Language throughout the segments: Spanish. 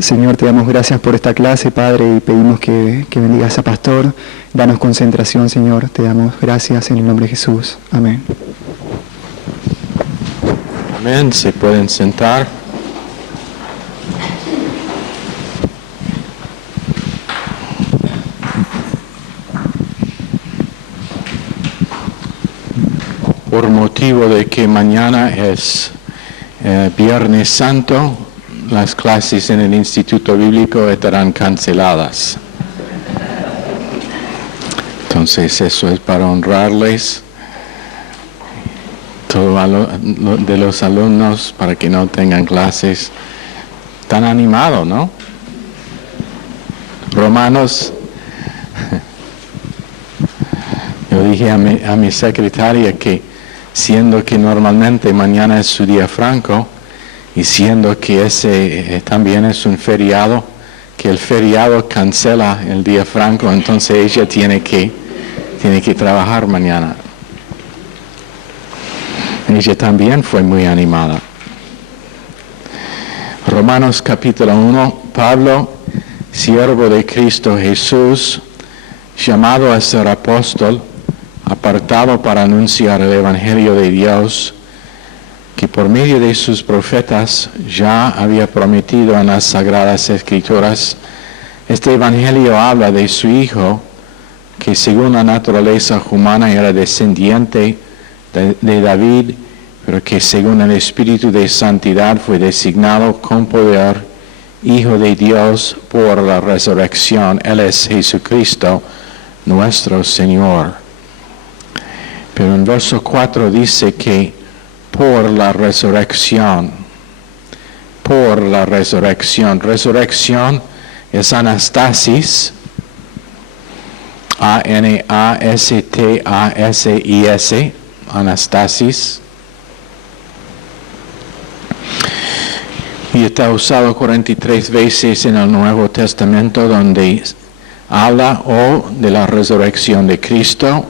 Señor, te damos gracias por esta clase, Padre, y pedimos que bendigas a Pastor. Danos concentración, Señor. Te damos gracias en el nombre de Jesús. Amén. Amén. Se pueden sentar. Por motivo de que mañana es Viernes Santo, las clases en el Instituto Bíblico estarán canceladas. Entonces eso es para honrarles, todos de los alumnos, para que no tengan clases. Tan animados, ¿no? Romanos, yo dije a mi secretaria que siendo que normalmente mañana es su día franco, y siendo que ese también es un feriado, que el feriado cancela el día franco, entonces ella tiene que trabajar mañana. Ella también fue muy animada. Romanos capítulo 1, Pablo, siervo de Cristo Jesús, llamado a ser apóstol, apartado para anunciar el Evangelio de Dios, que por medio de sus profetas ya había prometido en las Sagradas Escrituras. Este Evangelio habla de su Hijo, que según la naturaleza humana era descendiente de David, pero que según el Espíritu de Santidad fue designado con poder Hijo de Dios por la resurrección. Él es Jesucristo, nuestro Señor. Pero en verso 4 dice que por la resurrección. Resurrección es anastasis, A-N-A-S-T-A-S-I-S, anastasis. Y está usado 43 veces en el Nuevo Testamento, donde habla de la resurrección de Cristo,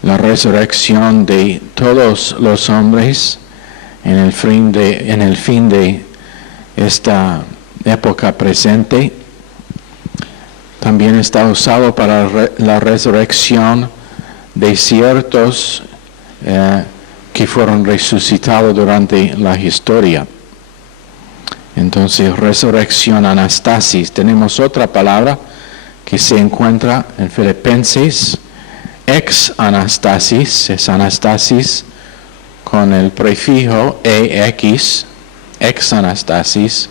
la resurrección de todos los hombres en el fin de esta época presente. También está usado para la resurrección de ciertos que fueron resucitados durante la historia. Entonces, resurrección, anastasis. Tenemos otra palabra que se encuentra en Filipenses, ex-anastasis, es anastasis con el prefijo ex, ex-anastasis.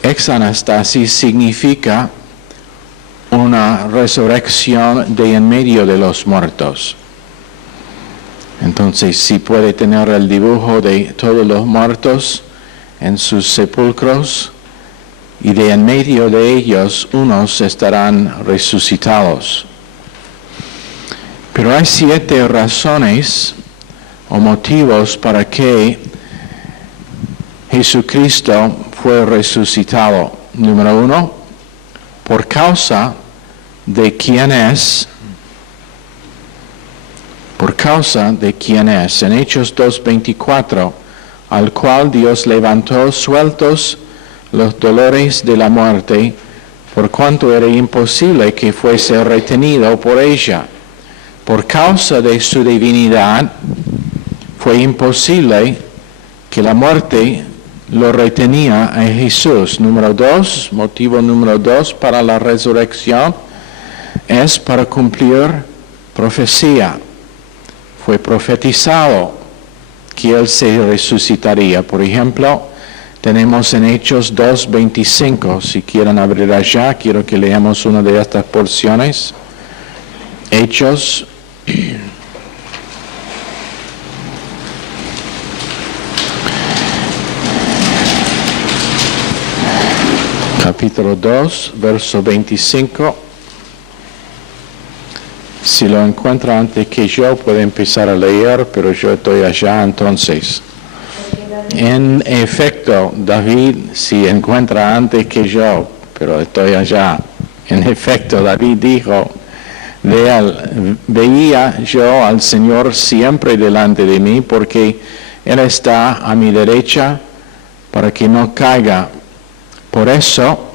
Ex-anastasis significa una resurrección de en medio de los muertos. Entonces, si puede tener el dibujo de todos los muertos en sus sepulcros, y de en medio de ellos unos estarán resucitados. Pero hay 7 razones o motivos para que Jesucristo fue resucitado. Número 1, por causa de quién es. Por causa de quién es. En Hechos 2:24, al cual Dios levantó sueltos los dolores de la muerte, por cuanto era imposible que fuese retenido por ella. Por causa de su divinidad, fue imposible que la muerte lo retenía a Jesús. Número 2, motivo número 2 para la resurrección, es para cumplir profecía. Fue profetizado que Él se resucitaría. Por ejemplo, tenemos en Hechos 2:25. Si quieren abrir allá, quiero que leamos una de estas porciones. Hechos capítulo 2, verso 25. Si lo encuentra antes que yo, puede empezar a leer, pero yo estoy allá entonces. En efecto, David, si encuentra antes que yo, pero estoy allá. En efecto, David dijo de él: veía yo al Señor siempre delante de mí, porque Él está a mi derecha para que no caiga. Por eso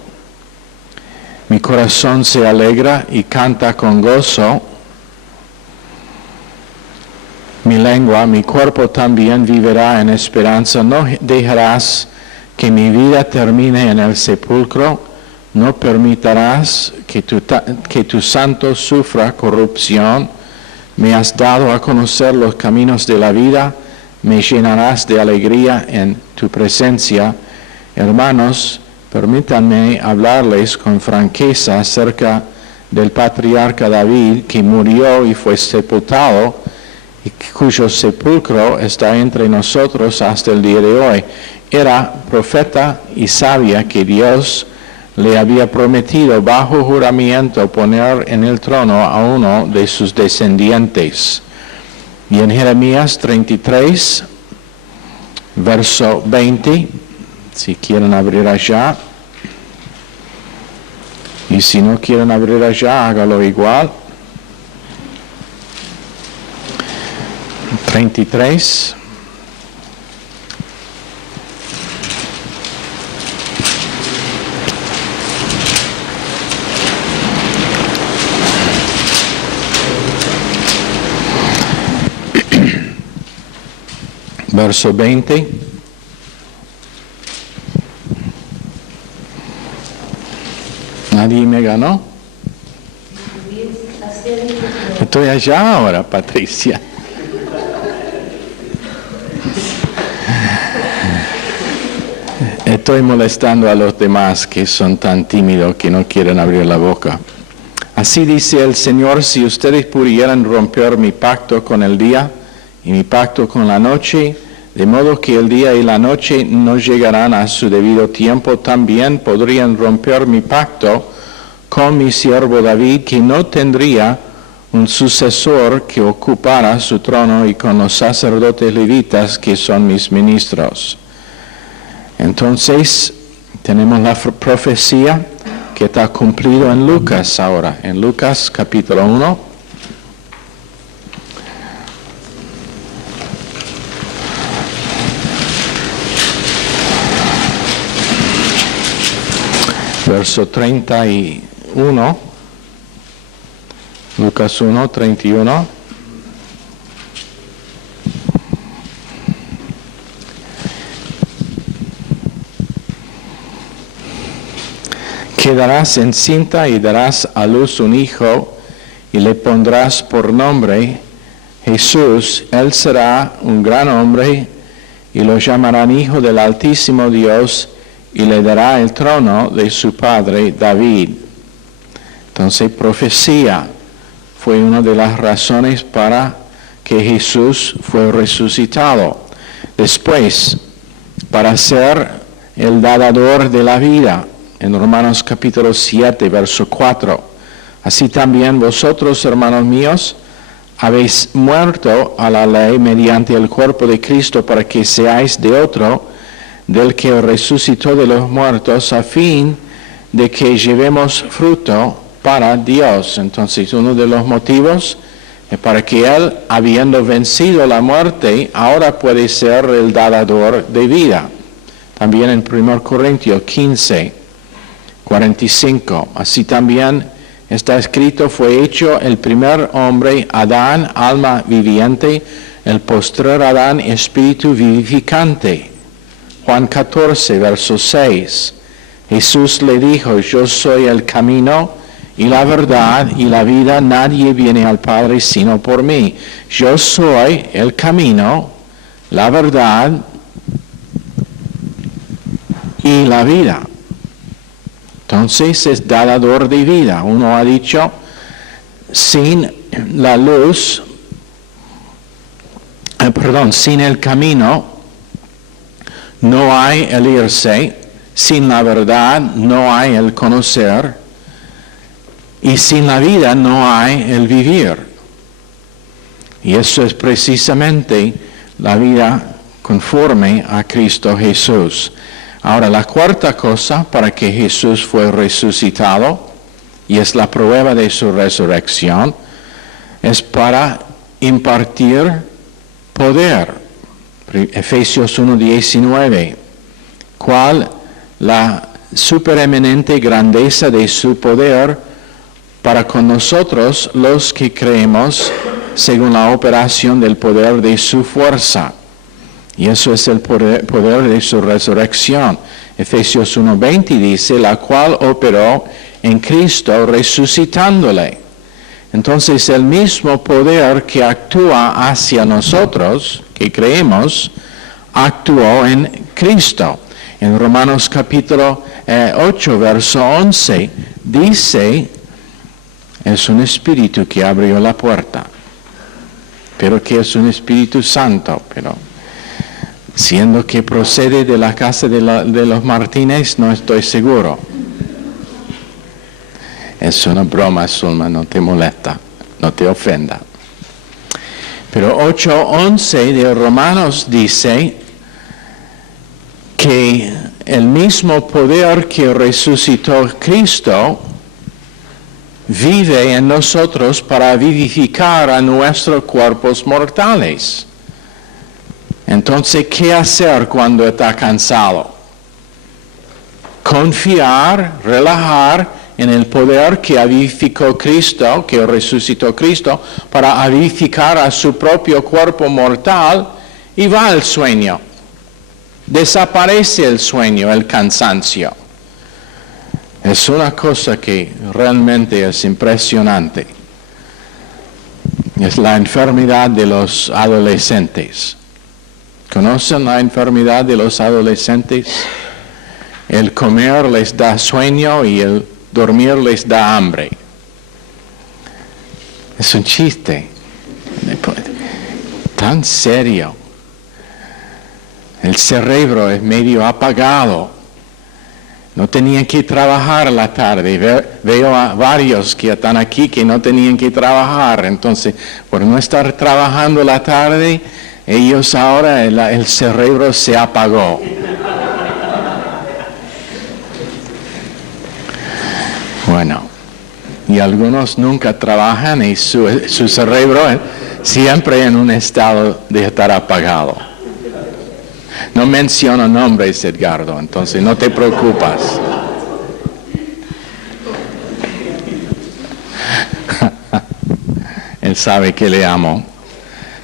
mi corazón se alegra y canta con gozo. Mi lengua, mi cuerpo también vivirá en esperanza. No dejarás que mi vida termine en el sepulcro. No permitirás que tu santo sufra corrupción. Me has dado a conocer los caminos de la vida. Me llenarás de alegría en tu presencia. Hermanos, permítanme hablarles con franqueza acerca del patriarca David, que murió y fue sepultado, y cuyo sepulcro está entre nosotros hasta el día de hoy. Era profeta y sabía que Dios le había prometido bajo juramento poner en el trono a uno de sus descendientes. Y en Jeremías 33, verso 20, si quieren abrir allá, y si no quieren abrir allá, hágalo igual. 33. Verso 20. ¿Nadie me ganó? Estoy allá ahora, Patricia. Estoy molestando a los demás que son tan tímidos que no quieren abrir la boca. Así dice el Señor: si ustedes pudieran romper mi pacto con el día y mi pacto con la noche, de modo que el día y la noche no llegarán a su debido tiempo, también podrían romper mi pacto con mi siervo David, que no tendría un sucesor que ocupara su trono, y con los sacerdotes levitas, que son mis ministros. Entonces, tenemos la profecía que está cumplida en Lucas ahora, en Lucas capítulo 1. Verso 31, Lucas 1, 31. Quedarás encinta y darás a luz un hijo, y le pondrás por nombre Jesús. Él será un gran hombre, y lo llamarán Hijo del Altísimo Dios, y le dará el trono de su padre David. Entonces, profecía fue una de las razones para que Jesús fue resucitado. Después, para ser el dador de la vida, en Romanos capítulo 7, verso 4. Así también vosotros, hermanos míos, habéis muerto a la ley mediante el cuerpo de Cristo para que seáis de otro, del que resucitó de los muertos, a fin de que llevemos fruto para Dios. Entonces, uno de los motivos es para que Él, habiendo vencido la muerte, ahora puede ser el dador de vida. También en 1 Corintios 15, 45. Así también está escrito, fue hecho el primer hombre, Adán, alma viviente, el postrer Adán, espíritu vivificante. Juan 14, verso 6. Jesús le dijo, yo soy el camino y la verdad y la vida, nadie viene al Padre sino por mí. Yo soy el camino, la verdad y la vida. Entonces es dador de vida. Uno ha dicho, sin la luz, sin el camino no hay el irse, sin la verdad no hay el conocer, y sin la vida no hay el vivir. Y eso es precisamente la vida conforme a Cristo Jesús. Ahora, la cuarta cosa para que Jesús fue resucitado, y es la prueba de su resurrección, es para impartir poder. Efesios 1:19, cual la supereminente grandeza de su poder para con nosotros los que creemos según la operación del poder de su fuerza. Y eso es el poder de su resurrección. Efesios 1:20 dice, la cual operó en Cristo resucitándole. Entonces el mismo poder que actúa hacia nosotros, que creemos, actuó en Cristo. En Romanos capítulo 8, verso 11, dice, es un espíritu que abrió la puerta, pero que es un Espíritu Santo, pero siendo que procede de la casa de los Martínez, no estoy seguro. Es una broma, Zulma, no te molesta, no te ofenda. Pero 8:11 de Romanos dice que el mismo poder que resucitó Cristo vive en nosotros para vivificar a nuestros cuerpos mortales. Entonces, ¿qué hacer cuando está cansado? Confiar, relajar en el poder que vivificó Cristo, que resucitó Cristo, para vivificar a su propio cuerpo mortal, y va al sueño. Desaparece el sueño, el cansancio. Es una cosa que realmente es impresionante. Es la enfermedad de los adolescentes. ¿Conocen la enfermedad de los adolescentes? El comer les da sueño y el dormir les da hambre. Es un chiste. Tan serio. El cerebro es medio apagado. No tenían que trabajar la tarde. Veo a varios que están aquí que no tenían que trabajar. Entonces, por no estar trabajando la tarde, ellos ahora, el cerebro se apagó. Bueno, y algunos nunca trabajan y su cerebro siempre en un estado de estar apagado. No menciono nombres, Edgardo, entonces no te preocupas. Él sabe que le amo,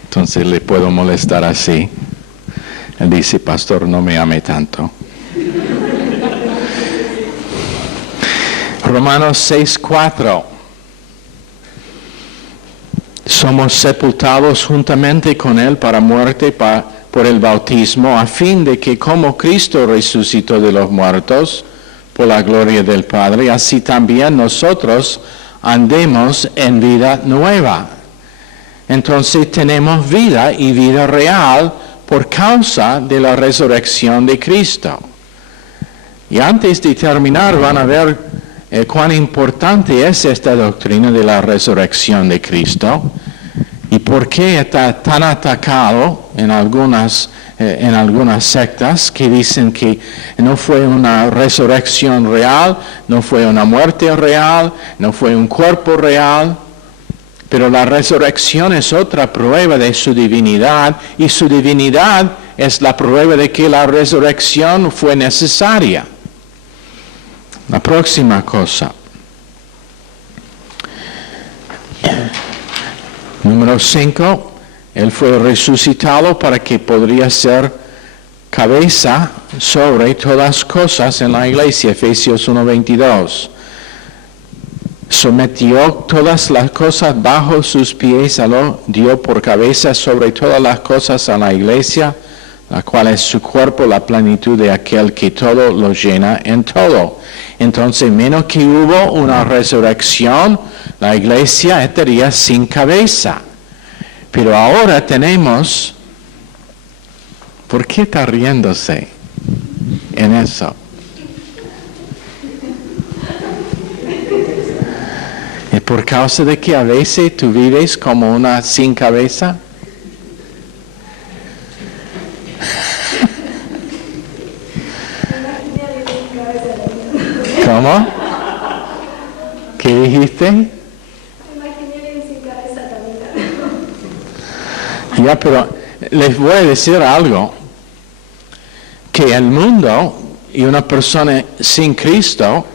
entonces le puedo molestar así. Él dice, pastor, no me ame tanto. Romanos 6:4. Somos sepultados juntamente con Él para muerte por el bautismo, a fin de que como Cristo resucitó de los muertos por la gloria del Padre, así también nosotros andemos en vida nueva. Entonces tenemos vida y vida real por causa de la resurrección de Cristo. Y antes de terminar van a ver cuán importante es esta doctrina de la resurrección de Cristo. ¿Y por qué está tan atacado en algunas sectas que dicen que no fue una resurrección real, no fue una muerte real, no fue un cuerpo real? Pero la resurrección es otra prueba de su divinidad, y su divinidad es la prueba de que la resurrección fue necesaria. La próxima cosa. Número 5, Él fue resucitado para que podría ser cabeza sobre todas las cosas en la iglesia, Efesios 1:22. Sometió todas las cosas bajo sus pies, lo dio por cabeza sobre todas las cosas a la iglesia, la cual es su cuerpo, la plenitud de aquel que todo lo llena en todo. Entonces, menos que hubo una resurrección, la iglesia estaría sin cabeza. Pero ahora tenemos... ¿Por qué está riéndose en eso? ¿Es por causa de que a veces tú vives como una sin cabeza? ¿Cómo? ¿Qué dijiste? Ya, pero les voy a decir algo, que el mundo y una persona sin Cristo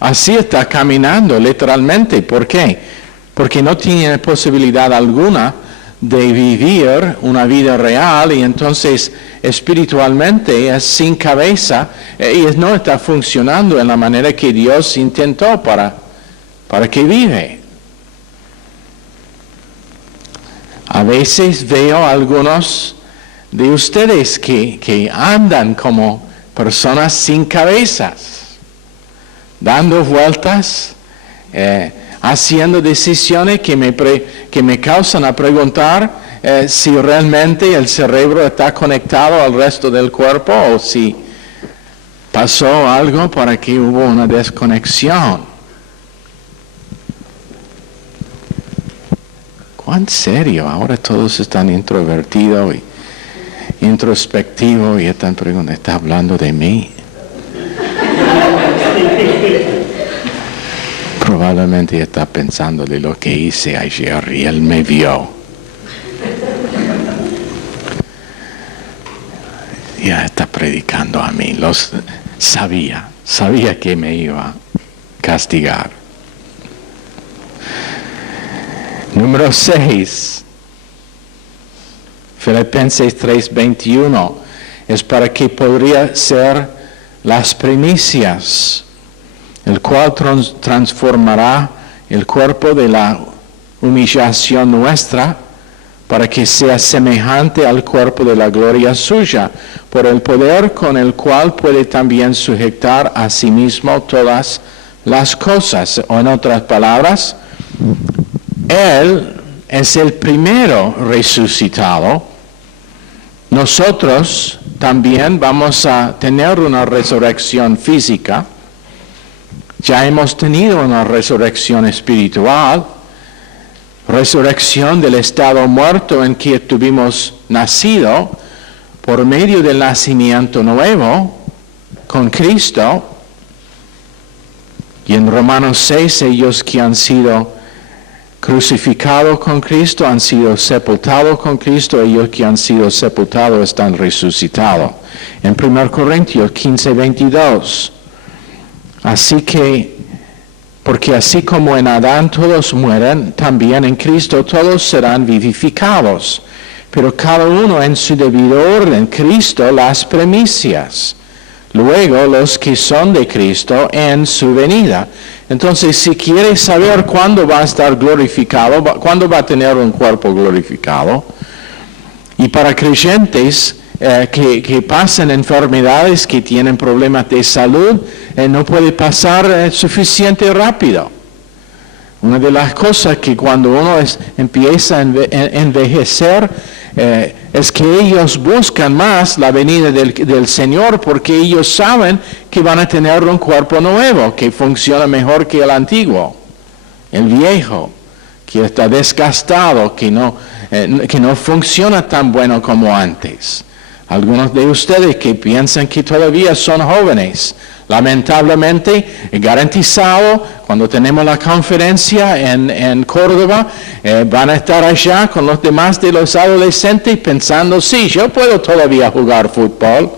así está caminando literalmente. ¿Por qué? Porque no tiene posibilidad alguna de vivir una vida real, y entonces espiritualmente es sin cabeza y no está funcionando en la manera que Dios intentó para que vive. A veces veo a algunos de ustedes que andan como personas sin cabezas, dando vueltas, haciendo decisiones que me causan a preguntar si realmente el cerebro está conectado al resto del cuerpo o si pasó algo para que hubo una desconexión. ¿Cuán serio? Ahora todos están introvertidos y introspectivos y están preguntando, ¿está hablando de mí? Probablemente está pensando de lo que hice ayer y él me vio. Ya está predicando a mí. Sabía que me iba a castigar. Número 6. Filipenses 3:21. Es para que podría ser las primicias, el cual transformará el cuerpo de la humillación nuestra, para que sea semejante al cuerpo de la gloria suya, por el poder con el cual puede también sujetar a sí mismo todas las cosas. O en otras palabras, Él es el primero resucitado. Nosotros también vamos a tener una resurrección física. Ya hemos tenido una resurrección espiritual, resurrección del estado muerto en que tuvimos nacido por medio del nacimiento nuevo con Cristo. Y en Romanos 6, ellos que han sido crucificados con Cristo han sido sepultados con Cristo, ellos que han sido sepultados están resucitados. En 1 Corintios 15:22. Así que, porque así como en Adán todos mueren, también en Cristo todos serán vivificados, pero cada uno en su debido orden. Cristo las primicias, luego los que son de Cristo en su venida. Entonces, si quieres saber cuándo va a estar glorificado, cuándo va a tener un cuerpo glorificado, y para creyentes que pasan enfermedades, que tienen problemas de salud, no puede pasar suficiente rápido. Una de las cosas que cuando uno empieza a envejecer, es que ellos buscan más la venida del Señor, porque ellos saben que van a tener un cuerpo nuevo, que funciona mejor que el antiguo, el viejo, que está desgastado, que no que no funciona tan bueno como antes. Algunos de ustedes que piensan que todavía son jóvenes, lamentablemente, garantizado, cuando tenemos la conferencia en Córdoba, van a estar allá con los demás de los adolescentes pensando, sí, yo puedo todavía jugar fútbol.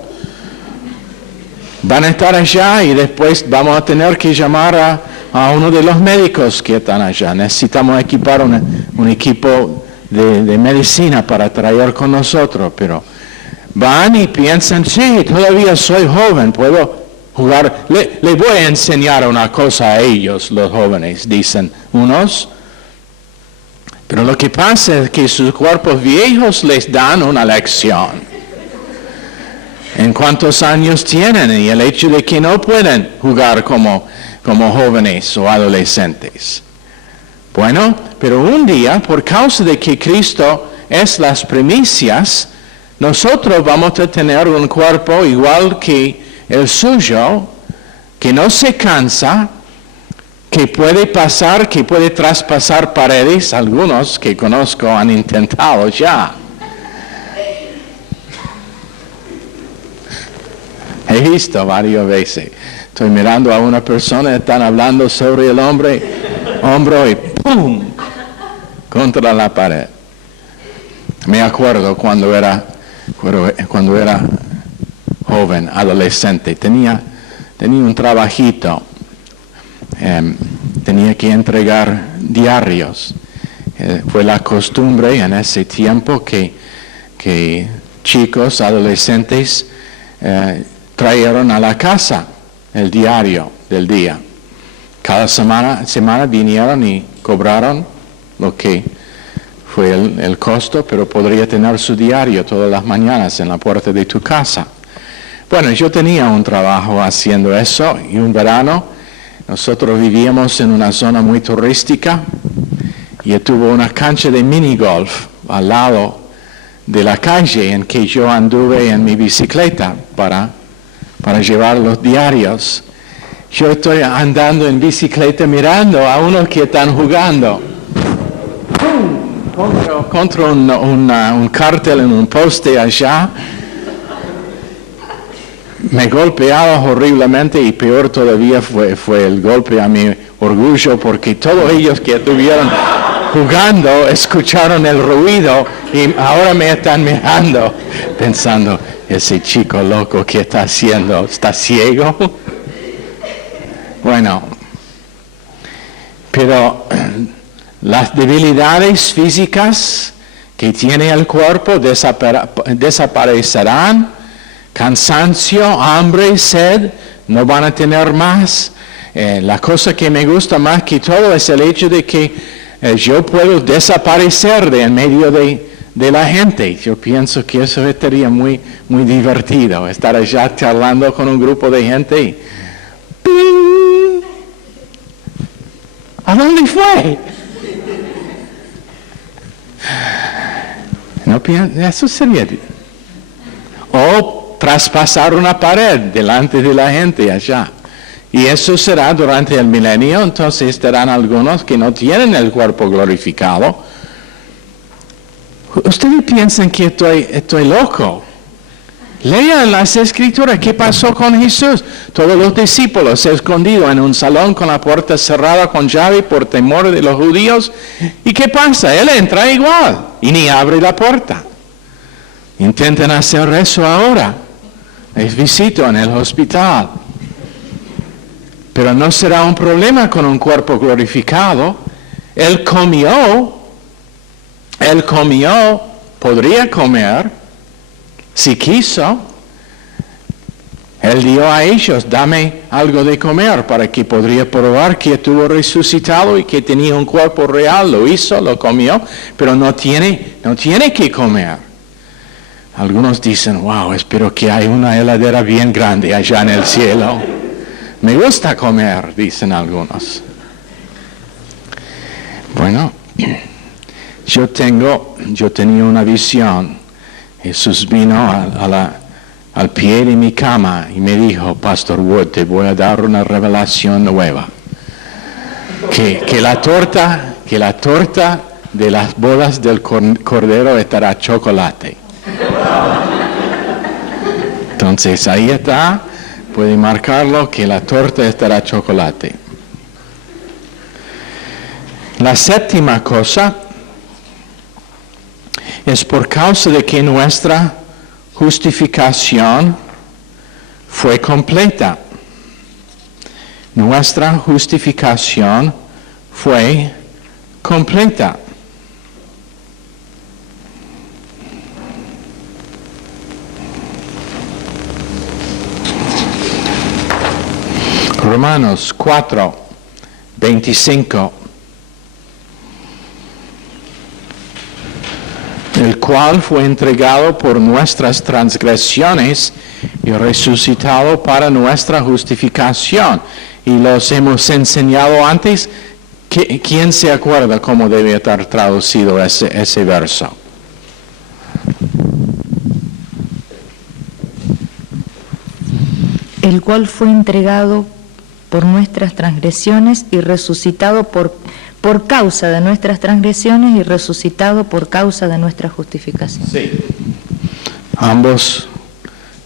Van a estar allá y después vamos a tener que llamar a uno de los médicos que están allá. Necesitamos equipar un equipo de medicina para traer con nosotros, pero van y piensan, sí, todavía soy joven, puedo jugar. Le voy a enseñar una cosa a ellos, los jóvenes, dicen unos. Pero lo que pasa es que sus cuerpos viejos les dan una lección. En cuántos años tienen y el hecho de que no pueden jugar como jóvenes o adolescentes. Bueno, pero un día, por causa de que Cristo es las primicias, nosotros vamos a tener un cuerpo igual que el suyo, que no se cansa, que puede pasar, que puede traspasar paredes. Algunos que conozco han intentado ya. He visto varias veces. Estoy mirando a una persona, están hablando sobre el hombro y ¡pum! Contra la pared. Me acuerdo cuando era joven, adolescente, tenía un trabajito. Tenía que entregar diarios. Fue la costumbre en ese tiempo que chicos, adolescentes, trajeron a la casa el diario del día. Cada semana vinieron y cobraron lo que fue el costo, pero podría tener su diario todas las mañanas en la puerta de tu casa. Bueno, yo tenía un trabajo haciendo eso y un verano nosotros vivíamos en una zona muy turística y tuvo una cancha de minigolf al lado de la calle en que yo anduve en mi bicicleta para llevar los diarios. Yo estoy andando en bicicleta mirando a unos que están jugando. Contra un cartel en un poste allá. Me golpeaba horriblemente y peor todavía fue el golpe a mi orgullo porque todos ellos que estuvieron jugando escucharon el ruido y ahora me están mirando pensando, ese chico loco, ¿qué está haciendo? ¿Está ciego? Bueno, pero las debilidades físicas que tiene el cuerpo desaparecerán. Cansancio, hambre, sed, no van a tener más. La cosa que me gusta más que todo es el hecho de que yo puedo desaparecer de en medio de la gente. Yo pienso que eso estaría muy, muy divertido, estar allá charlando con un grupo de gente y ¡ping! ¿A dónde fue? No pienso, eso sería. O traspasar una pared delante de la gente allá. Y eso será durante el milenio, entonces estarán algunos que no tienen el cuerpo glorificado. Ustedes piensan que estoy loco. Lean las escrituras, ¿qué pasó con Jesús? Todos los discípulos se escondidos en un salón con la puerta cerrada con llave por temor de los judíos. ¿Y qué pasa? Él entra igual y ni abre la puerta. Intenten hacer eso ahora. Les visito en el hospital. Pero no será un problema con un cuerpo glorificado. Él comió, podría comer, si quiso. Él dio a ellos, dame algo de comer, para que podría probar que estuvo resucitado y que tenía un cuerpo real. Lo hizo, lo comió, pero no tiene que comer. Algunos dicen, wow, espero que haya una heladera bien grande allá en el cielo. Me gusta comer, dicen algunos. Bueno, yo tenía una visión. Jesús vino al pie de mi cama y me dijo, Pastor Wood, te voy a dar una revelación nueva. Que la torta de las bolas del cordero estará chocolate. Entonces ahí está, puede marcarlo que la torta estará chocolate. La séptima cosa es por causa de que nuestra justificación fue completa. Nuestra justificación fue completa. Romanos 4, 25. El cual fue entregado por nuestras transgresiones y resucitado para nuestra justificación. Y los hemos enseñado antes. ¿Quién se acuerda cómo debe estar traducido ese verso? El cual fue entregado por nuestras transgresiones y resucitado por causa de nuestras transgresiones y resucitado por causa de nuestra justificación. Sí.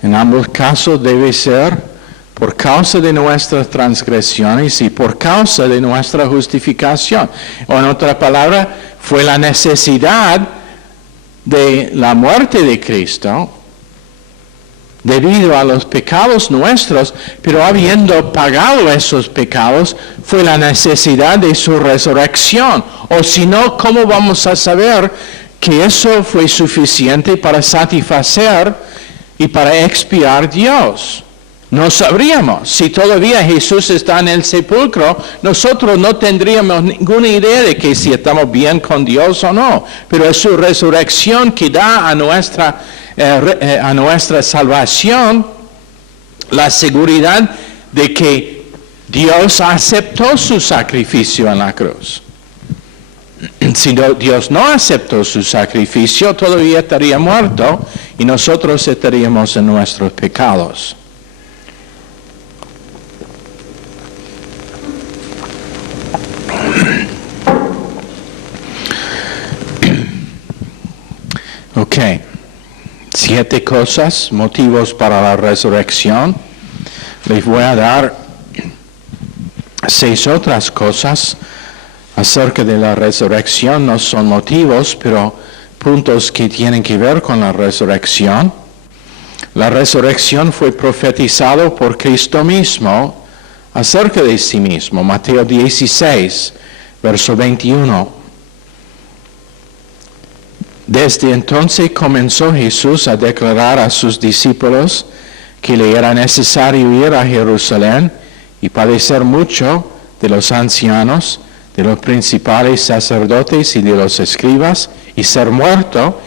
En ambos casos debe ser por causa de nuestras transgresiones y por causa de nuestra justificación. O en otra palabra, fue la necesidad de la muerte de Cristo debido a los pecados nuestros, pero habiendo pagado esos pecados, fue la necesidad de su resurrección. O si no, ¿cómo vamos a saber que eso fue suficiente para satisfacer y para expiar Dios? No sabríamos. Si todavía Jesús está en el sepulcro, nosotros no tendríamos ninguna idea de que si estamos bien con Dios o no. Pero es su resurrección que da a nuestra salvación la seguridad de que Dios aceptó su sacrificio en la cruz. Si Dios no aceptó su sacrificio, todavía estaría muerto y nosotros estaríamos en nuestros pecados. Ok, 7 cosas, motivos para la resurrección. Les voy a dar 6 otras cosas acerca de la resurrección. No son motivos, pero puntos que tienen que ver con la resurrección. La resurrección fue profetizado por Cristo mismo acerca de sí mismo. Mateo 16, verso 21. Desde entonces comenzó Jesús a declarar a sus discípulos que le era necesario ir a Jerusalén y padecer mucho de los ancianos, de los principales sacerdotes y de los escribas, y ser muerto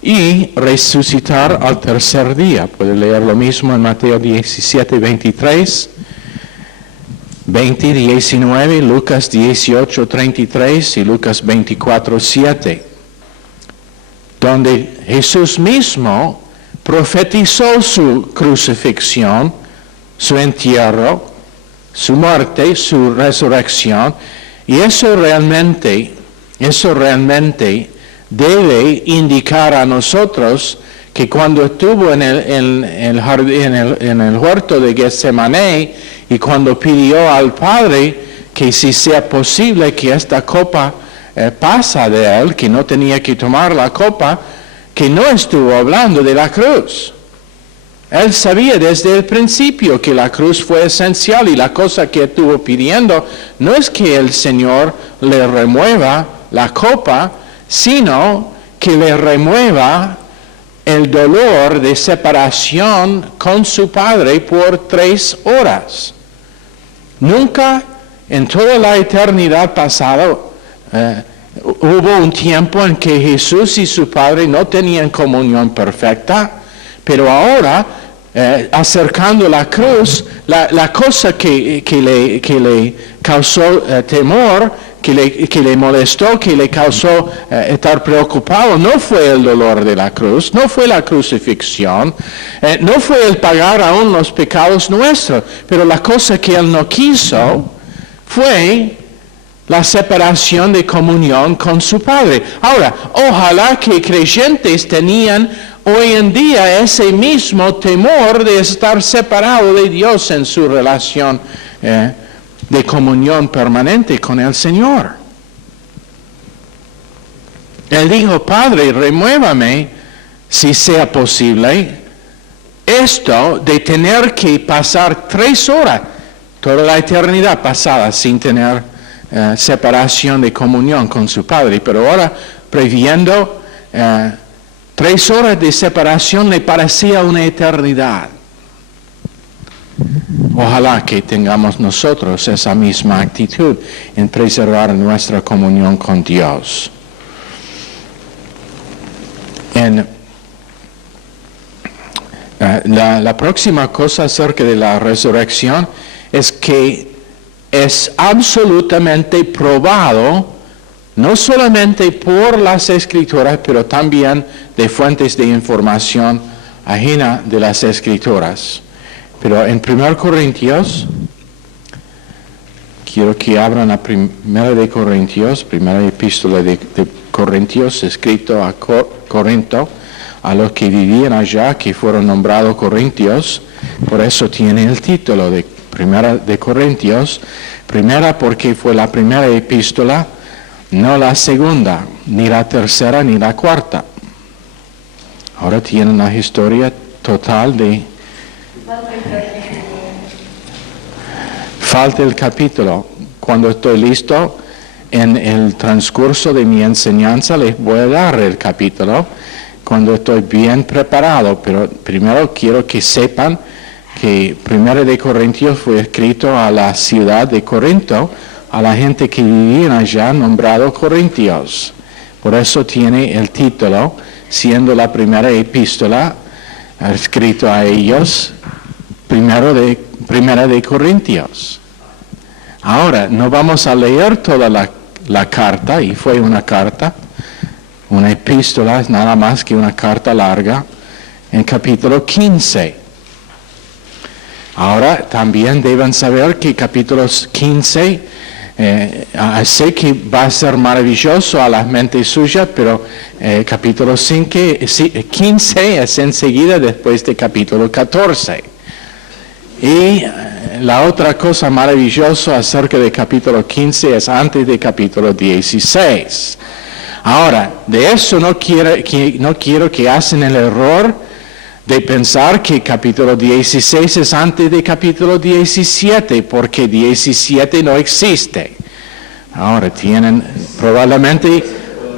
y resucitar al tercer día. Puede leer lo mismo en Mateo 17, 23, 20, 19, Lucas 18, 33 y Lucas 24, 7. Donde Jesús mismo profetizó su crucifixión, su entierro, su muerte, su resurrección, y eso realmente debe indicar a nosotros que cuando estuvo en el huerto de Getsemaní y cuando pidió al Padre que si sea posible que esta copa pasa de él, que no tenía que tomar la copa, que no estuvo hablando de la cruz. Él sabía desde el principio que la cruz fue esencial y la cosa que estuvo pidiendo no es que el Señor le remueva la copa, sino que le remueva el dolor de separación con su Padre por 3 horas. Nunca en toda la eternidad pasada hubo un tiempo en que Jesús y su Padre no tenían comunión perfecta, pero ahora, acercando la cruz, la cosa que le causó temor, que le molestó, que le causó estar preocupado, no fue el dolor de la cruz, no fue la crucifixión, no fue el pagar aún los pecados nuestros, pero la cosa que él no quiso fue la separación de comunión con su Padre. Ahora, ojalá que creyentes tenían hoy en día ese mismo temor de estar separado de Dios en su relación de comunión permanente con el Señor. Él dijo, Padre, remuévame, si sea posible, esto de tener que pasar 3 horas, toda la eternidad pasada, sin tener separación de comunión con su Padre. Pero ahora, previendo 3 horas de separación, le parecía una eternidad. Ojalá que tengamos nosotros esa misma actitud en preservar nuestra comunión con Dios. La próxima cosa acerca de la resurrección es que es absolutamente probado, no solamente por las Escrituras, pero también de fuentes de información ajena de las Escrituras. Pero en 1 Corintios, quiero que abran a 1 de Corintios, primera epístola de Corintios, escrito a Corinto, a los que vivían allá, que fueron nombrados corintios. Por eso tiene el título de Primera de Corintios. Primera porque fue la primera epístola, no la segunda, ni la tercera, ni la cuarta. Ahora tiene una historia total de... Falta el capítulo. Cuando estoy listo, en el transcurso de mi enseñanza, les voy a dar el capítulo cuando estoy bien preparado. Pero primero quiero que sepan que 1 de Corintios fue escrito a la ciudad de Corinto, a la gente que vivía allá, nombrado Corintios. Por eso tiene el título, siendo la primera epístola escrito a ellos, Primera de Corintios. Ahora, no vamos a leer toda la carta, y fue una carta, una epístola, es nada más que una carta larga, en capítulo 15. Ahora, también deben saber que capítulos 15, sé que va a ser maravilloso a la mente suya, pero capítulo 15 es enseguida después de capítulo 14. Y la otra cosa maravillosa acerca de capítulo 15 es antes de capítulo 16. Ahora, de eso no quiero que hacen el error de pensar que capítulo 16 es antes de capítulo 17, porque 17 no existe. Ahora tienen probablemente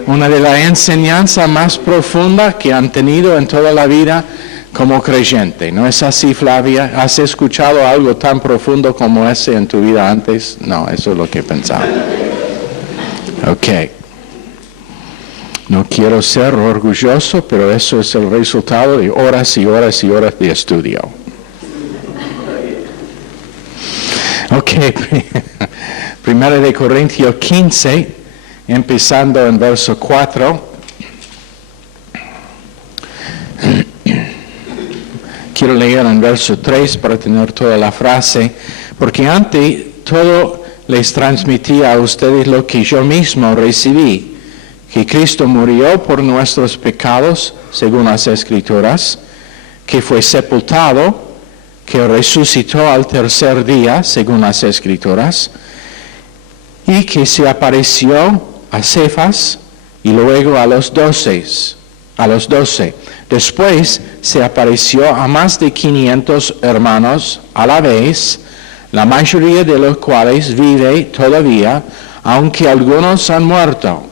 una de las enseñanzas más profundas que han tenido en toda la vida como creyente. ¿No es así, Flavia? ¿Has escuchado algo tan profundo como ese en tu vida antes? No, eso es lo que pensaba. Ok. No quiero ser orgulloso, pero eso es el resultado de horas y horas y horas de estudio. Ok. 1 de Corintios 15, empezando en verso 4. Quiero leer en verso 3 para tener toda la frase, porque ante todo les transmití a ustedes lo que yo mismo recibí, que Cristo murió por nuestros pecados, según las Escrituras, que fue sepultado, que resucitó al tercer día, según las Escrituras, y que se apareció a Cefas y luego a los 12. Después se apareció a más de 500 hermanos a la vez, la mayoría de los cuales vive todavía, aunque algunos han muerto.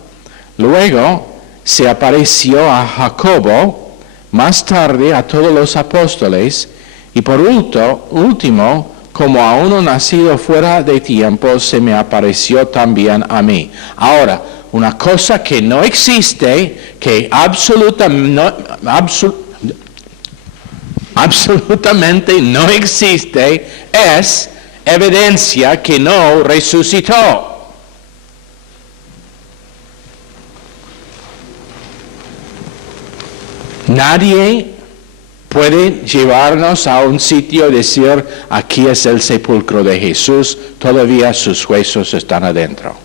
Luego se apareció a Jacobo, más tarde a todos los apóstoles, y por último, como a uno nacido fuera de tiempo, se me apareció también a mí. Ahora, una cosa que no existe, que absolutamente no existe, es evidencia que no resucitó. Nadie puede llevarnos a un sitio y decir, aquí es el sepulcro de Jesús, todavía sus huesos están adentro.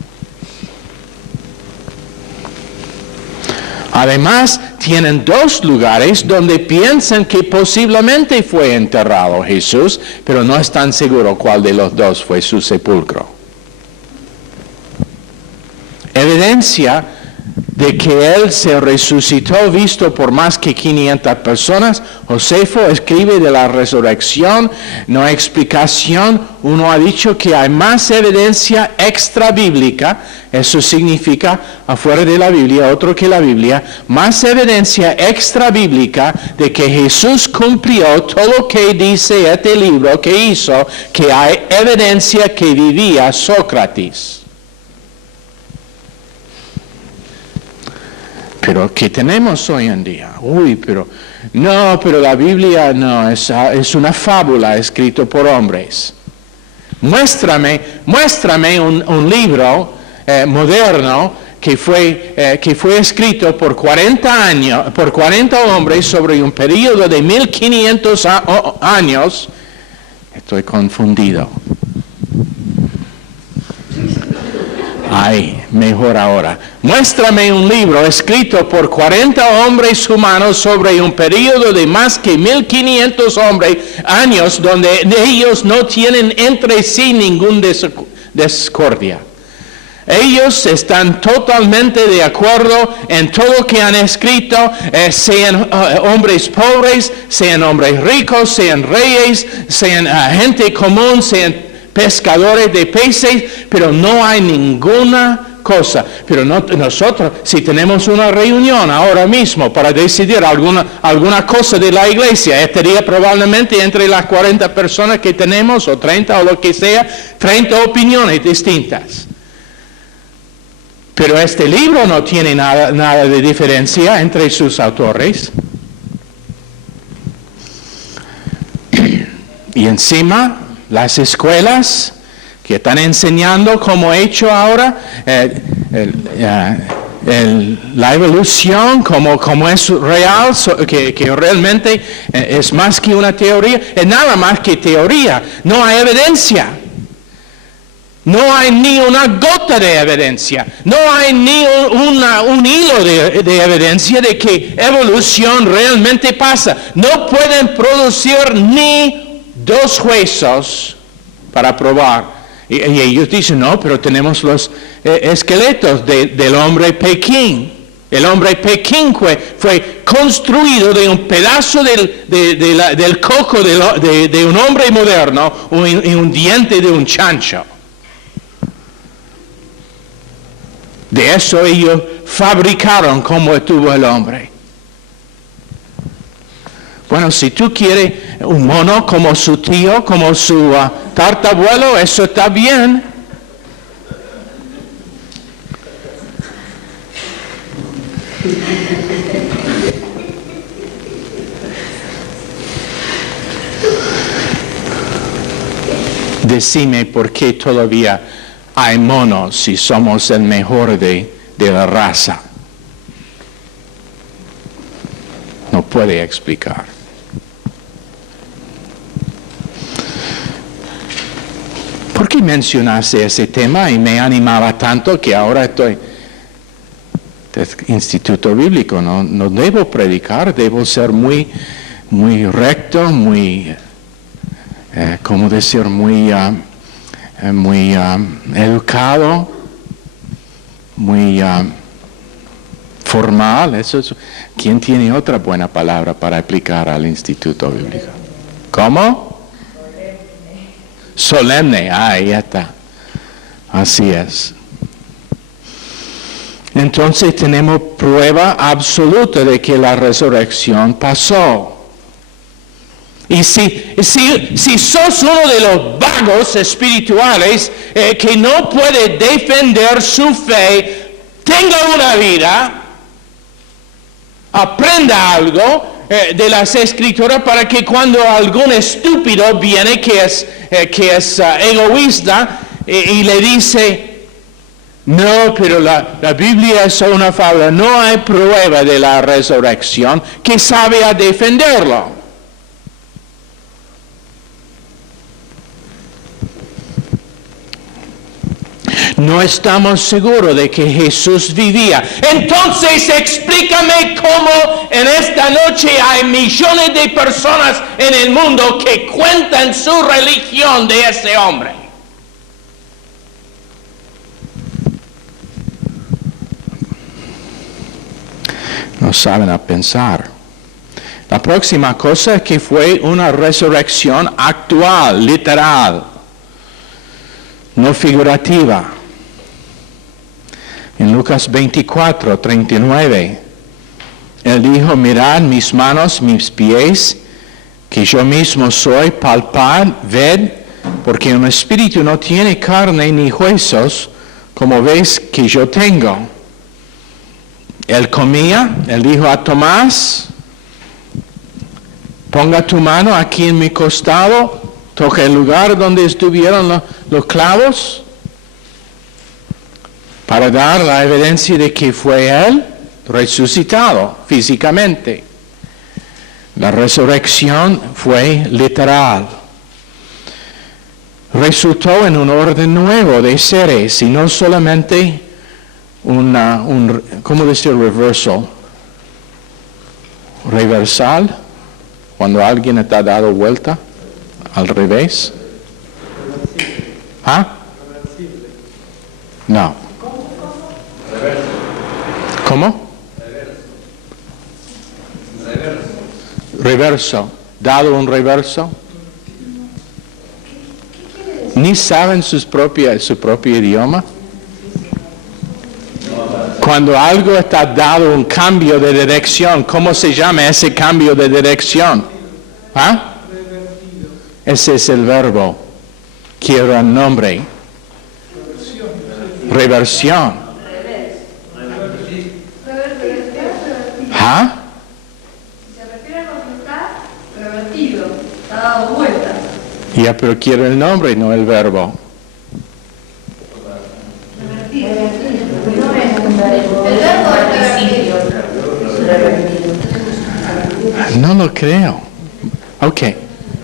Además, tienen 2 lugares donde piensan que posiblemente fue enterrado Jesús, pero no están seguros cuál de los 2 fue su sepulcro. Evidencia de que Él se resucitó visto por más que 500 personas. Josefo escribe de la resurrección, no hay explicación. Uno ha dicho que hay más evidencia extra bíblica, eso significa afuera de la Biblia, otro que la Biblia, más evidencia extra bíblica de que Jesús cumplió todo lo que dice este libro que hizo, que hay evidencia que vivía Sócrates. Pero ¿qué tenemos hoy en día? Pero la Biblia no, es una fábula escrita por hombres. Muéstrame un libro moderno que fue escrito por 40 hombres sobre un periodo de 1500 años. Estoy confundido. Ay, mejor ahora. Muéstrame un libro escrito por 40 hombres humanos sobre un periodo de más que 1500 años donde ellos no tienen entre sí ninguna discordia. Ellos están totalmente de acuerdo en todo lo que han escrito, sean hombres pobres, sean hombres ricos, sean reyes, sean gente común, sean pescadores de peces, pero no hay ninguna cosa. Pero nosotros, si tenemos una reunión ahora mismo para decidir alguna cosa de la iglesia, estaría probablemente entre las 40 personas que tenemos, o 30 o lo que sea, 30 opiniones distintas. Pero este libro no tiene nada de diferencia entre sus autores. Y encima, las escuelas que están enseñando como he hecho ahora, la evolución como es real, que realmente es más que una teoría, es nada más que teoría, no hay evidencia. No hay ni una gota de evidencia, no hay ni un hilo de evidencia de que evolución realmente pasa. No pueden producir ni 2 huesos para probar. Y ellos dicen, no, pero tenemos los esqueletos del hombre Pekín. El hombre Pekín fue construido de un pedazo del coco de un hombre moderno y un diente de un chancho. De eso ellos fabricaron como estuvo el hombre. Bueno, si tú quieres un mono como su tío, como su tartabuelo, eso está bien. Decime por qué todavía hay monos si somos el mejor de la raza. No puede explicar. ¿Por qué mencionaste ese tema y me animaba tanto que ahora estoy instituto bíblico? No debo predicar, debo ser muy recto, muy educado, muy formal. Eso es. ¿Quién tiene otra buena palabra para aplicar al instituto bíblico? ¿Cómo? Solemne. Ahí está. Así es. Entonces tenemos prueba absoluta de que la resurrección pasó. Y si sos uno de los vagos espirituales que no puede defender su fe, tenga una vida, aprenda algo de las Escrituras para que cuando algún estúpido viene que es egoísta y le dice, no, pero la Biblia es una fábula, no hay prueba de la resurrección, que sabe a defenderlo. No estamos seguros de que Jesús vivía. Entonces explícame cómo en esta noche hay millones de personas en el mundo que cuentan su religión de ese hombre. No saben a pensar. La próxima cosa es que fue una resurrección actual, literal, no figurativa. En Lucas 24, 39, Él dijo, mirad mis manos, mis pies, que yo mismo soy, palpad, ved, porque un espíritu no tiene carne ni huesos, como veis que yo tengo. Él comía, Él dijo a Tomás, ponga tu mano aquí en mi costado, toca el lugar donde estuvieron los clavos, para dar la evidencia de que fue Él resucitado físicamente. La resurrección fue literal. Resultó en un orden nuevo de seres y no solamente ¿cómo decir reversal? Reversal, cuando alguien está dado vuelta al revés. ¿Ah? No. ¿Cómo? Reverso. ¿Dado un reverso? ¿Ni saben su propio idioma? Cuando algo está dado un cambio de dirección, ¿cómo se llama ese cambio de dirección? ¿Ah? Ese es el verbo. Quiero el nombre. Reversión. ¿Ah? Se refiere a cuando está revertido, está dado vuelta. Ya, pero quiero el nombre, no el verbo. Revertido. El verbo es revertido. No lo creo. Ok.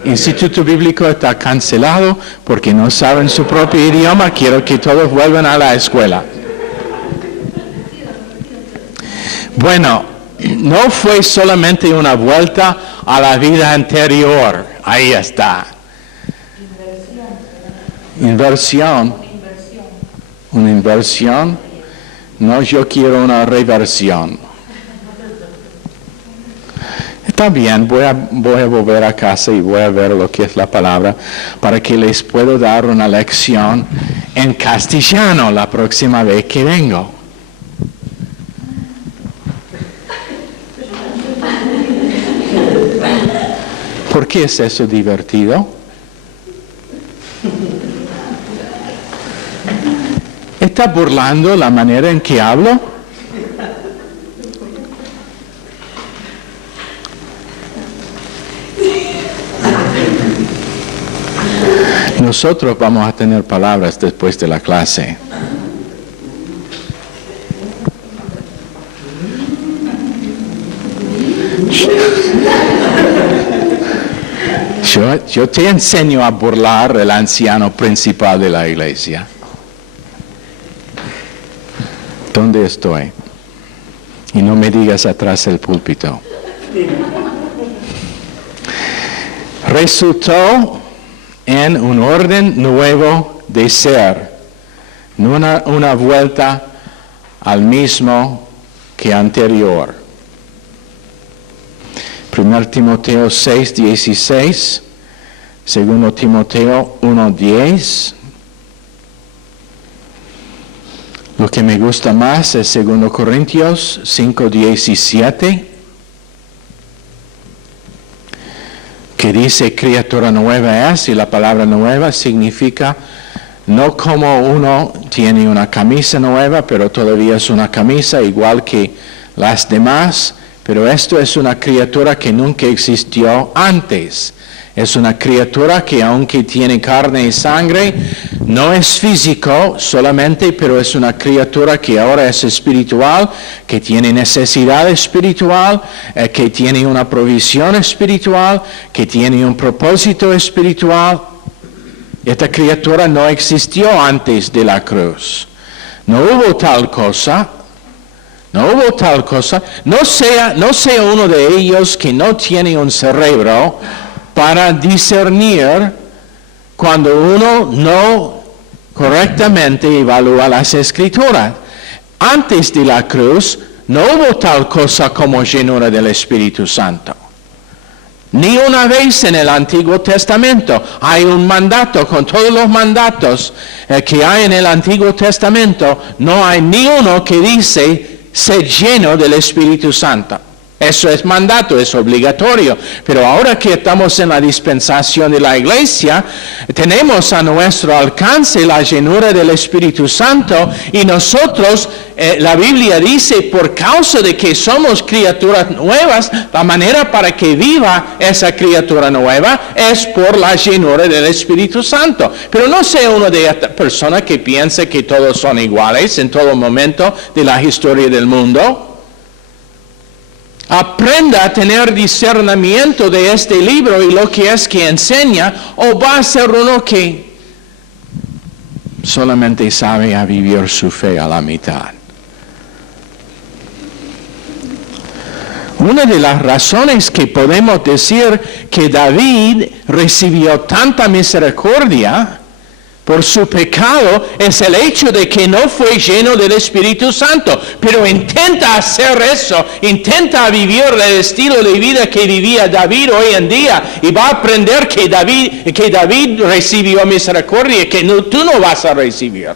Instituto Bíblico está cancelado porque no saben su propio idioma. Quiero que todos vuelvan a la escuela. Bueno, no fue solamente una vuelta a la vida anterior. Ahí está. Inversión. Una inversión. No, yo quiero una reversión. Está bien, voy a volver a casa y voy a ver lo que es la palabra para que les pueda dar una lección en castellano la próxima vez que vengo. ¿Por qué es eso divertido? ¿Está burlando la manera en que hablo? Nosotros vamos a tener palabras después de la clase. Yo te enseño a burlar el anciano principal de la iglesia. ¿Dónde estoy? Y no me digas atrás del púlpito. Resultó en un orden nuevo de ser, no una vuelta al mismo que anterior. 1 Timoteo 6:16, 2 Timoteo 1:10. Lo que me gusta más es 2 Corintios 5:17, que dice criatura nueva es, y la palabra nueva significa no como uno tiene una camisa nueva, pero todavía es una camisa igual que las demás, pero esto es una criatura que nunca existió antes. Es una criatura que aunque tiene carne y sangre, no es físico solamente, pero es una criatura que ahora es espiritual, que tiene necesidad espiritual, que tiene una provisión espiritual, que tiene un propósito espiritual. Esta criatura no existió antes de la cruz. No hubo tal cosa. No hubo tal cosa. No sea uno de ellos que no tiene un cerebro para discernir cuando uno no correctamente evalúa las Escrituras. Antes de la cruz no hubo tal cosa como llenura del Espíritu Santo. Ni una vez en el Antiguo Testamento hay un mandato, con todos los mandatos que hay en el Antiguo Testamento, no hay ni uno que dice, sé lleno del Espíritu Santo. Eso es mandato, es obligatorio. Pero ahora que estamos en la dispensación de la iglesia, tenemos a nuestro alcance la llenura del Espíritu Santo y nosotros, la Biblia dice, por causa de que somos criaturas nuevas, la manera para que viva esa criatura nueva es por la llenura del Espíritu Santo. Pero no sea uno de estas personas que piensa que todos son iguales en todo momento de la historia del mundo. Aprenda a tener discernimiento de este libro y lo que es que enseña, o va a ser uno que solamente sabe a vivir su fe a la mitad. Una de las razones que podemos decir que David recibió tanta misericordia por su pecado es el hecho de que no fue lleno del Espíritu Santo, pero intenta hacer eso, intenta vivir el estilo de vida que vivía David hoy en día y va a aprender que David recibió misericordia que tú no vas a recibir.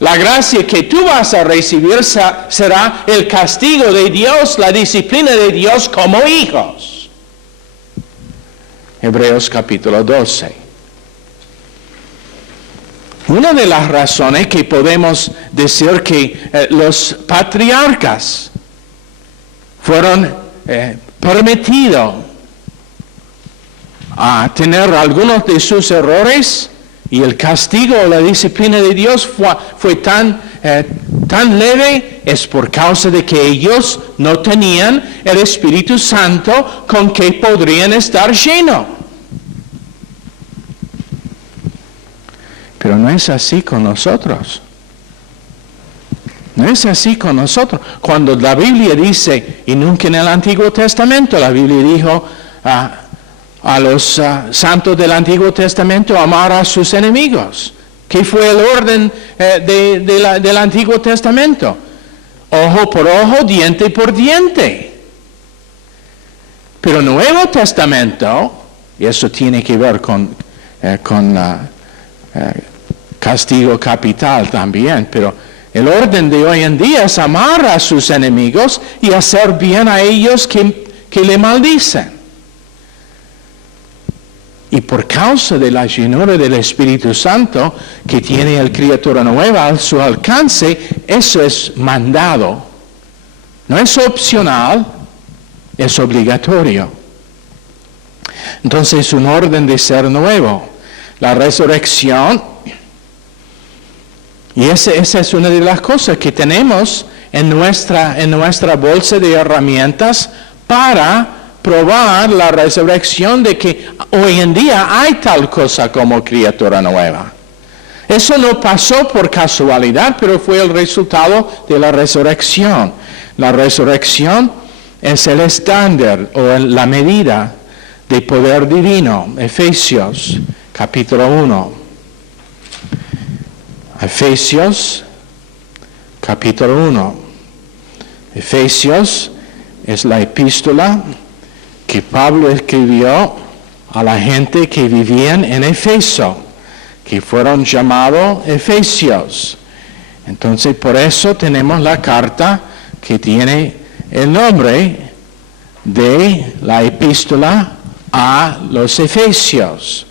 La gracia que tú vas a recibir será el castigo de Dios, la disciplina de Dios como hijos. Hebreos capítulo 12. Una de las razones que podemos decir que los patriarcas fueron permitidos a tener algunos de sus errores y el castigo o la disciplina de Dios fue tan leve es por causa de que ellos no tenían el Espíritu Santo con que podrían estar llenos. Pero no es así con nosotros. No es así con nosotros. Cuando la Biblia dice, y nunca en el Antiguo Testamento, la Biblia dijo a los santos del Antiguo Testamento, amar a sus enemigos. ¿Qué fue el orden del Antiguo Testamento? Ojo por ojo, diente por diente. Pero el Nuevo Testamento, y eso tiene que ver con castigo capital también, pero el orden de hoy en día es amar a sus enemigos y hacer bien a ellos que le maldicen. Y por causa de la llenura del Espíritu Santo que tiene el criatura nueva a su alcance, eso es mandado. No es opcional, es obligatorio. Entonces es un orden de ser nuevo. La resurrección, y esa es una de las cosas que tenemos en nuestra bolsa de herramientas para probar la resurrección de que hoy en día hay tal cosa como criatura nueva. Eso no pasó por casualidad, pero fue el resultado de la resurrección. La resurrección es el estándar o la medida de poder divino. Efesios capítulo 1. Efesios capítulo 1. Efesios es la epístola que Pablo escribió a la gente que vivían en Efeso, que fueron llamados Efesios. Entonces, por eso tenemos la carta que tiene el nombre de la epístola a los Efesios.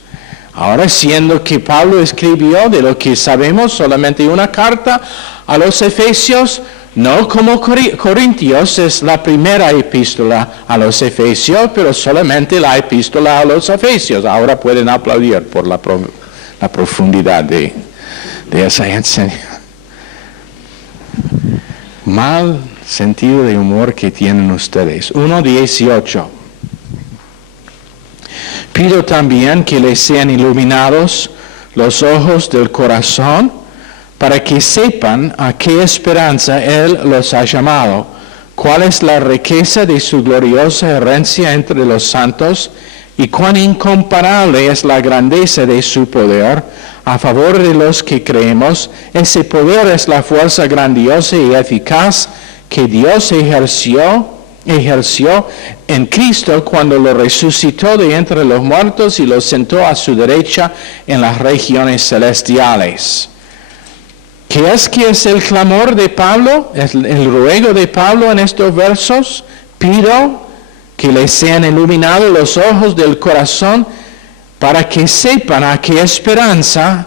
Ahora, siendo que Pablo escribió de lo que sabemos solamente una carta a los Efesios, no como Corintios, es la primera epístola a los Efesios, pero solamente la epístola a los Efesios. Ahora pueden aplaudir por la profundidad de esa enseñanza. Mal sentido de humor que tienen ustedes. 1:18. Pido también que les sean iluminados los ojos del corazón, para que sepan a qué esperanza Él los ha llamado, cuál es la riqueza de su gloriosa herencia entre los santos, y cuán incomparable es la grandeza de su poder a favor de los que creemos. Ese poder es la fuerza grandiosa y eficaz que Dios ejerció en Cristo cuando lo resucitó de entre los muertos y lo sentó a su derecha en las regiones celestiales. ¿Qué es el clamor de Pablo? Es el ruego de Pablo en estos versos. Pido que les sean iluminados los ojos del corazón para que sepan a qué esperanza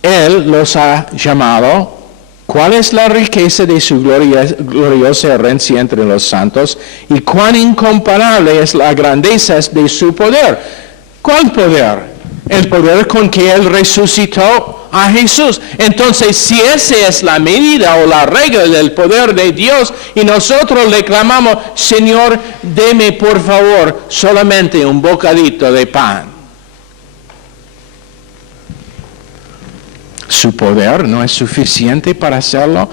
Él los ha llamado, cuál es la riqueza de su gloriosa herencia entre los santos y cuán incomparable es la grandeza de su poder. ¿Cuál poder? El poder con que Él resucitó a Jesús. Entonces, si esa es la medida o la regla del poder de Dios y nosotros le clamamos, Señor, deme por favor solamente un bocadito de pan, ¿su poder no es suficiente para hacerlo?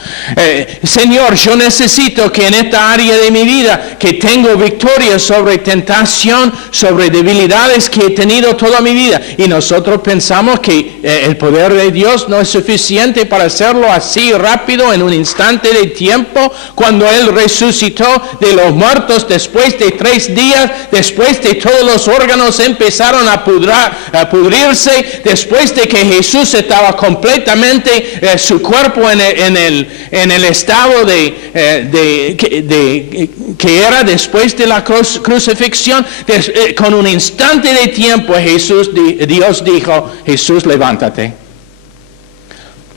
Señor, yo necesito que en esta área de mi vida, que tengo victoria sobre tentación, sobre debilidades que he tenido toda mi vida, y nosotros pensamos que el poder de Dios no es suficiente para hacerlo así rápido, en un instante de tiempo, cuando Él resucitó de los muertos después de 3 días, después de todos los órganos empezaron a pudrirse, después de que Jesús estaba completamente su cuerpo en el estado que era después de la crucifixión. Con un instante de tiempo Dios dijo, Jesús, levántate.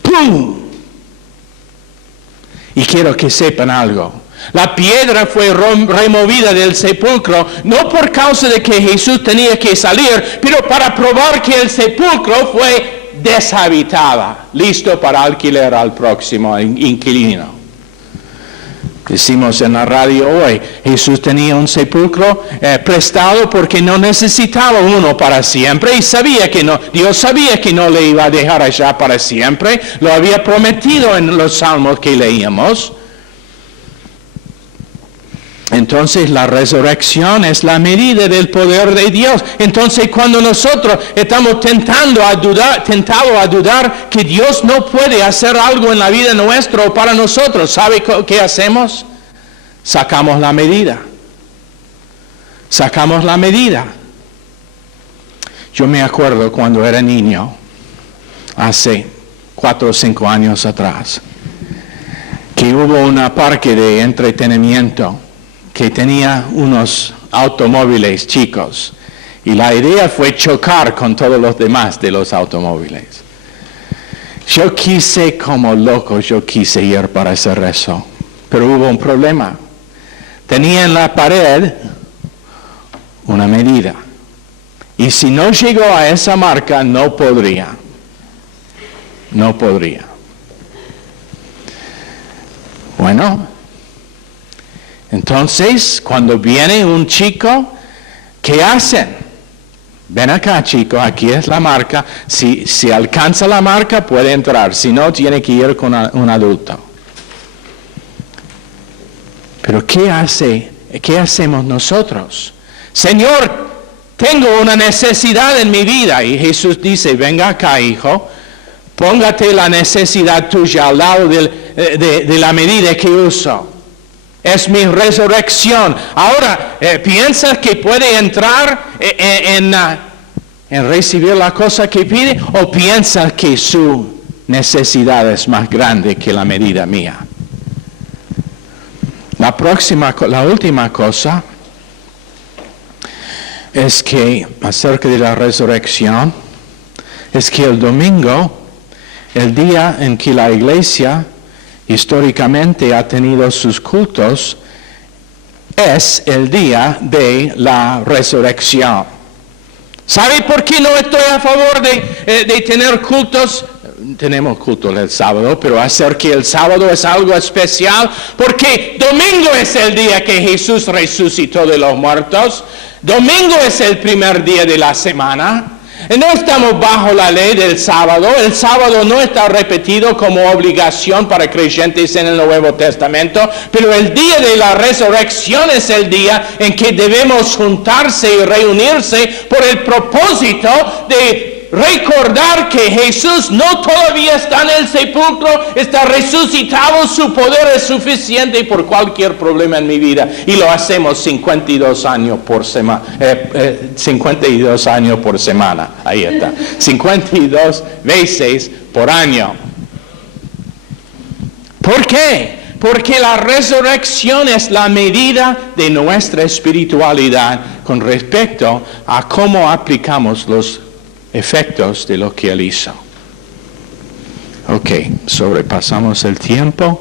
¡Pum! Y quiero que sepan algo. La piedra fue removida del sepulcro, no por causa de que Jesús tenía que salir, pero para probar que el sepulcro fue deshabitada, listo para alquiler al próximo inquilino. Decimos en la radio hoy, Jesús tenía un sepulcro prestado porque no necesitaba uno para siempre y Dios sabía que no le iba a dejar allá para siempre, lo había prometido en los salmos que leíamos. Entonces la resurrección es la medida del poder de Dios. Entonces cuando nosotros estamos tentados a dudar que Dios no puede hacer algo en la vida nuestra o para nosotros, ¿sabe qué hacemos? Sacamos la medida. Sacamos la medida. Yo me acuerdo cuando era niño, hace 4 o 5 años atrás, que hubo un parque de entretenimiento que tenía unos automóviles chicos y la idea fue chocar con todos los demás de los automóviles. Yo como loco quise ir para hacer eso, pero hubo un problema. Tenía en la pared una medida y si no llegó a esa marca no podría. Bueno, entonces, cuando viene un chico, ¿qué hacen? Ven acá, chico, aquí es la marca. Si alcanza la marca, puede entrar. Si no, tiene que ir con un adulto. Pero ¿qué hacemos nosotros? Señor, tengo una necesidad en mi vida. Y Jesús dice, venga acá, hijo. Póngate la necesidad tuya al lado de la medida que uso. Es mi resurrección. Ahora, ¿piensas que puede entrar en recibir la cosa que pide? ¿O piensas que su necesidad es más grande que la medida mía? La última cosa es que, acerca de la resurrección, es que el domingo, el día en que la iglesia históricamente ha tenido sus cultos, es el día de la resurrección. ¿Sabe por qué no estoy a favor de tener cultos? Tenemos cultos el sábado, pero hacer que el sábado es algo especial, porque domingo es el día que Jesús resucitó de los muertos, domingo es el primer día de la semana. No estamos bajo la ley del sábado. El sábado no está repetido como obligación para creyentes en el Nuevo Testamento, pero el día de la resurrección es el día en que debemos juntarse y reunirse por el propósito de recordar que Jesús no todavía está en el sepulcro, está resucitado, su poder es suficiente por cualquier problema en mi vida. Y lo hacemos 52 años por semana. 52 años por semana. Ahí está. 52 veces por año. ¿Por qué? Porque la resurrección es la medida de nuestra espiritualidad con respecto a cómo aplicamos los efectos de lo que Él hizo. Ok, sobrepasamos el tiempo.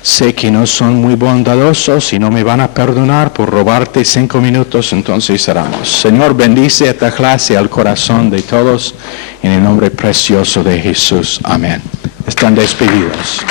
Sé que no son muy bondadosos y no me van a perdonar por robarte 5 minutos, entonces cerramos. Señor, bendice esta clase al corazón de todos en el nombre precioso de Jesús. Amén. Están despedidos.